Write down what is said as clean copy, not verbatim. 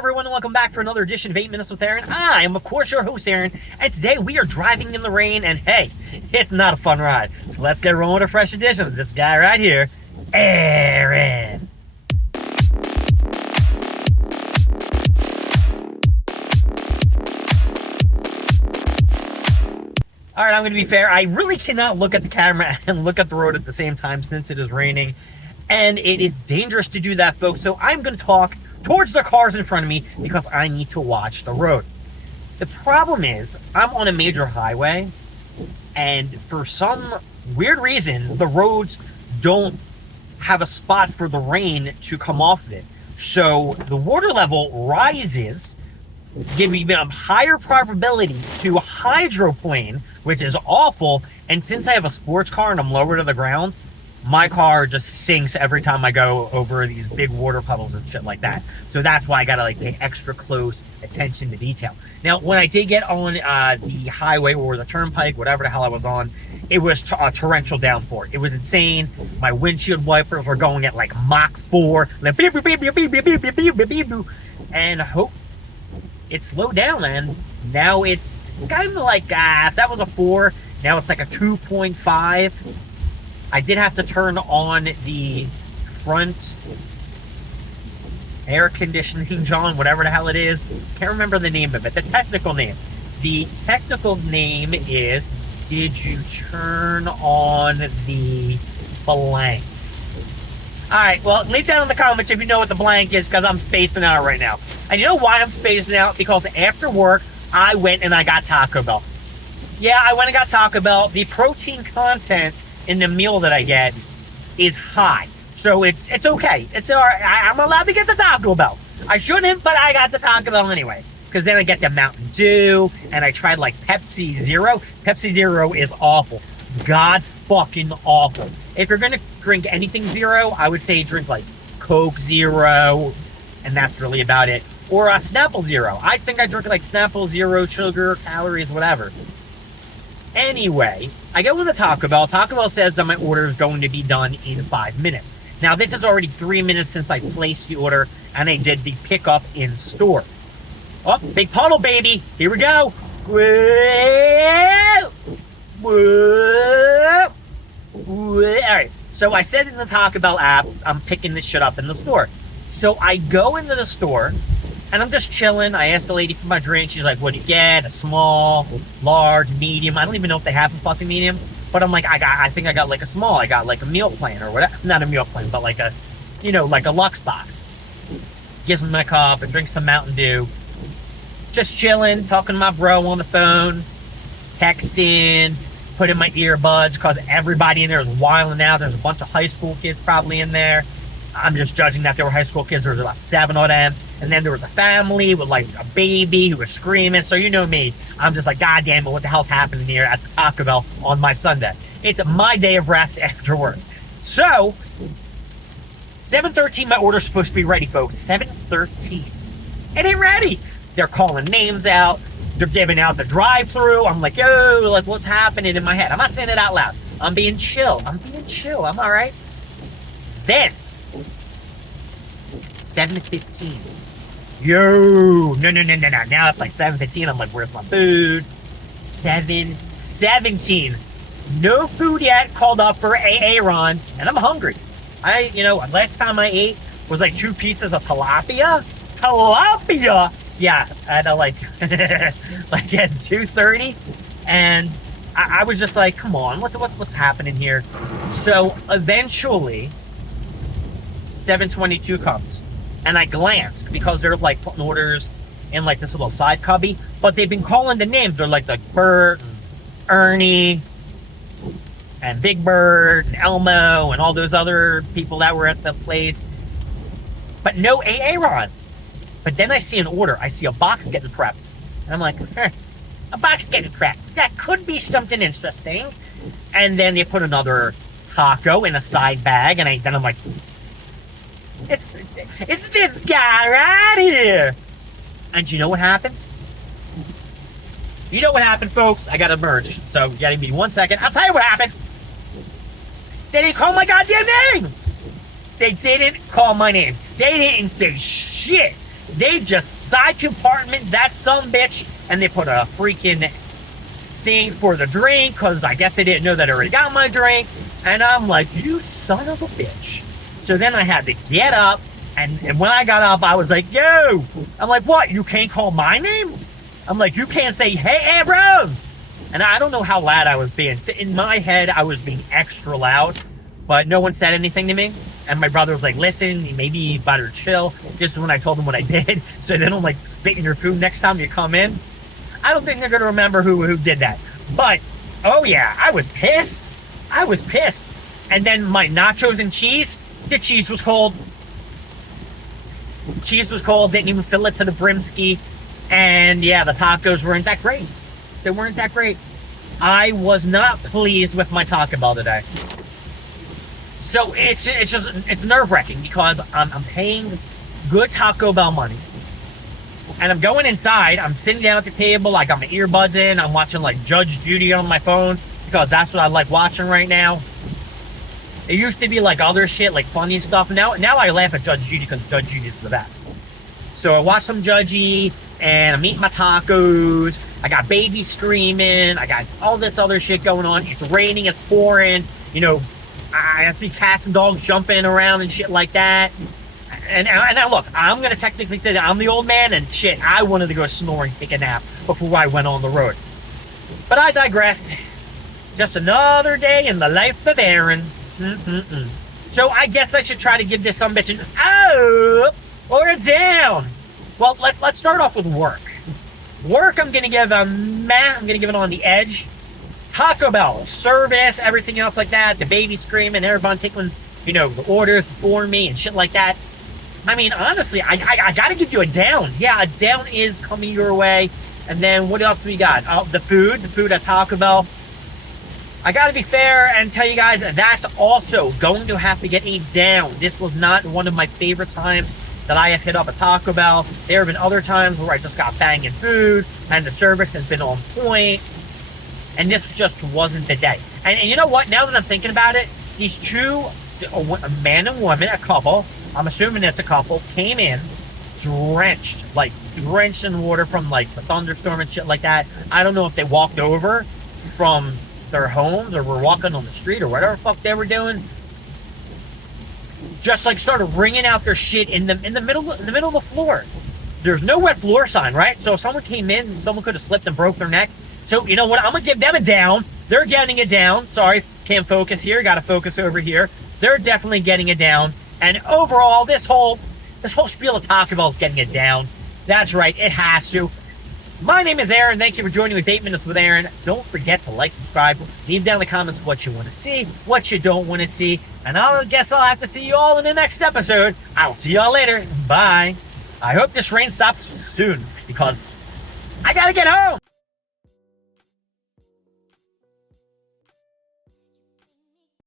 everyone, and welcome back for another edition of 8 Minutes with Aaron. I am, of course, your host, Aaron, and today we are driving in the rain, and hey, it's not a fun ride. So let's get rolling with a fresh edition of this guy right here, Aaron. Alright, I'm going to be fair. I really cannot look at the camera and look at the road at the same time since it is raining, and it is dangerous to do that, folks, so I'm going to talk towards the cars in front of me because I need to watch the road. The problem is, I'm on a major highway, and for some weird reason, the roads don't have a spot for the rain to come off of it. So the water level rises, giving me a higher probability to hydroplane, which is awful. And since I have a sports car and I'm lower to the ground, my car just sinks every time I go over these big water puddles and shit like that. So that's why I gotta pay extra close attention to detail. Now, when I did get on the highway or the turnpike, whatever the hell I was on, it was a torrential downpour. It was insane. My windshield wipers were going at like Mach 4, and hope it slowed down, and now it's kind of like, if that was a 4, now it's like a 2.5. I did have to turn on the front air conditioning, John, whatever the hell it is. Can't remember the name of it, the technical name. The technical name is, did you turn on the blank? Alright, well, leave down in the comments if you know what the blank is, because I'm spacing out right now. And you know why I'm spacing out? Because after work, I went and I got Taco Bell. Yeah, I went and got Taco Bell. The protein content in the meal that I get is high. So it's okay. It's all right. I'm allowed to get the Taco Bell. I shouldn't, but I got the Taco Bell anyway. Because then I get the Mountain Dew, and I tried like Pepsi Zero. Pepsi Zero is awful. God fucking awful. If you're gonna drink anything zero, I would say drink like Coke Zero, and that's really about it. Or Snapple Zero. I think I drink like Snapple Zero, sugar, calories, whatever. Anyway, I go with the Taco Bell. Taco Bell says that my order is going to be done in 5 minutes. Now, this is already 3 minutes since I placed the order, and I did the pickup in store. Oh, big puddle, baby. Here we go. Whoa. Whoa. Whoa. All right, so I said in the Taco Bell app, I'm picking this shit up in the store. So I go into the store, and I'm just chilling. I asked the lady for my drink. She's like, what do you get? A small, large, medium. I don't even know if they have a fucking medium. But I'm like, I think I got like a small. I got like a meal plan or whatever. Not a meal plan, but like a, like a Lux box. Gives me my cup and drinks some Mountain Dew. Just chilling, talking to my bro on the phone. Texting. Putting my earbuds because everybody in there is wilding out. There's a bunch of high school kids probably in there. I'm just judging that they were high school kids. There was about 7 of them. And then there was a family with like a baby who was screaming. So you know me. I'm just like, God damn it, what the hell's happening here at the Taco Bell on my Sunday? It's my day of rest after work. So, 7:13, my order's supposed to be ready, folks. 7:13. It ain't ready. They're calling names out. They're giving out the drive-thru. I'm like, yo, like what's happening in my head? I'm not saying it out loud. I'm being chill. I'm all right. Then, 7:15. Yo, no. Now it's like 7:15. I'm like, where's my food? 7:17. No food yet. Called up for Aaron, and I'm hungry. Last time I ate was like 2 pieces of tilapia. Tilapia. Yeah, at like at 2:30, and I was just like, come on, what's happening here? So eventually, 7:22 comes. And I glanced because they're like putting orders in like this little side cubby, but they've been calling the names. They're like Bert, and Ernie, and Big Bird, and Elmo, and all those other people that were at the place. But no Aaron. But then I see an order. I see a box getting prepped. And I'm like, a box getting prepped. That could be something interesting. And then they put another taco in a side bag, and then I'm like, It's this guy right here. And you know what happened? You know what happened, folks? I gotta merge. So you gotta give me 1 second. I'll tell you what happened. They didn't call my goddamn name. They didn't call my name. They didn't say shit. They just side compartment that sumbitch, and they put a freaking thing for the drink, because I guess they didn't know that I already got my drink. And I'm like, you son of a bitch. So then I had to get up, and when I got up, I was like, yo! I'm like, what? You can't call my name? I'm like, you can't say, hey, bro! And I don't know how loud I was being. In my head, I was being extra loud, but no one said anything to me. And my brother was like, listen, maybe you better chill. This is when I told him what I did, so they don't like spit in your food next time you come in. I don't think they're gonna remember who did that. But, oh yeah, I was pissed. I was pissed. And then my nachos and cheese, the cheese was cold. Cheese was cold, didn't even fill it to the brimski. And yeah, the tacos weren't that great. They weren't that great. I was not pleased with my Taco Bell today. So it's nerve-wracking because I'm paying good Taco Bell money. And I'm going inside, I'm sitting down at the table, I got my earbuds in, I'm watching like Judge Judy on my phone, because that's what I like watching right now. It used to be like other shit, like funny stuff. Now I laugh at Judge Judy because Judge Judy is the best. So I watched some Judgy, and I'm eating my tacos. I got babies screaming. I got all this other shit going on. It's raining, it's pouring. You know, I see cats and dogs jumping around and shit like that. And now look, I'm going to technically say that I'm the old man, and shit, I wanted to go snoring, take a nap before I went on the road. But I digress. Just another day in the life of Aaron. So I guess I should try to give this sumbitch an up or a down. Well, let's start off with work. Work, I'm gonna give a meh. I'm gonna give it on the edge. Taco Bell service, everything else like that. The baby screaming, everyone taking, you know, the orders for me and shit like that. I mean, honestly, I gotta give you a down. Yeah, a down is coming your way. And then what else we got? Oh, the food at Taco Bell. I gotta be fair and tell you guys that's also going to have to get a down. This was not one of my favorite times that I have hit up a Taco Bell. There have been other times where I just got banging food and the service has been on point, and this just wasn't the day. And you know what? Now that I'm thinking about it, these two, a man and woman, a couple, I'm assuming it's a couple, came in drenched in water from like the thunderstorm and shit like that. I don't know if they walked over from their homes or were walking on the street or whatever the fuck they were doing. Just like started wringing out their shit in the middle of the floor. There's no wet floor sign, right? So if someone came in, someone could have slipped and broke their neck. So you know what? I'm gonna give them a down. They're getting it down. Sorry, can't focus here. Got to focus over here. They're definitely getting it down. And overall, this whole spiel of Taco Bell is getting it down. That's right, it has to. My name is Aaron. Thank you for joining me with 8 Minutes with Aaron. Don't forget to like, subscribe, leave down in the comments what you want to see, what you don't want to see, and I guess I'll have to see you all in the next episode. I'll see y'all later. Bye. I hope this rain stops soon because I gotta get home.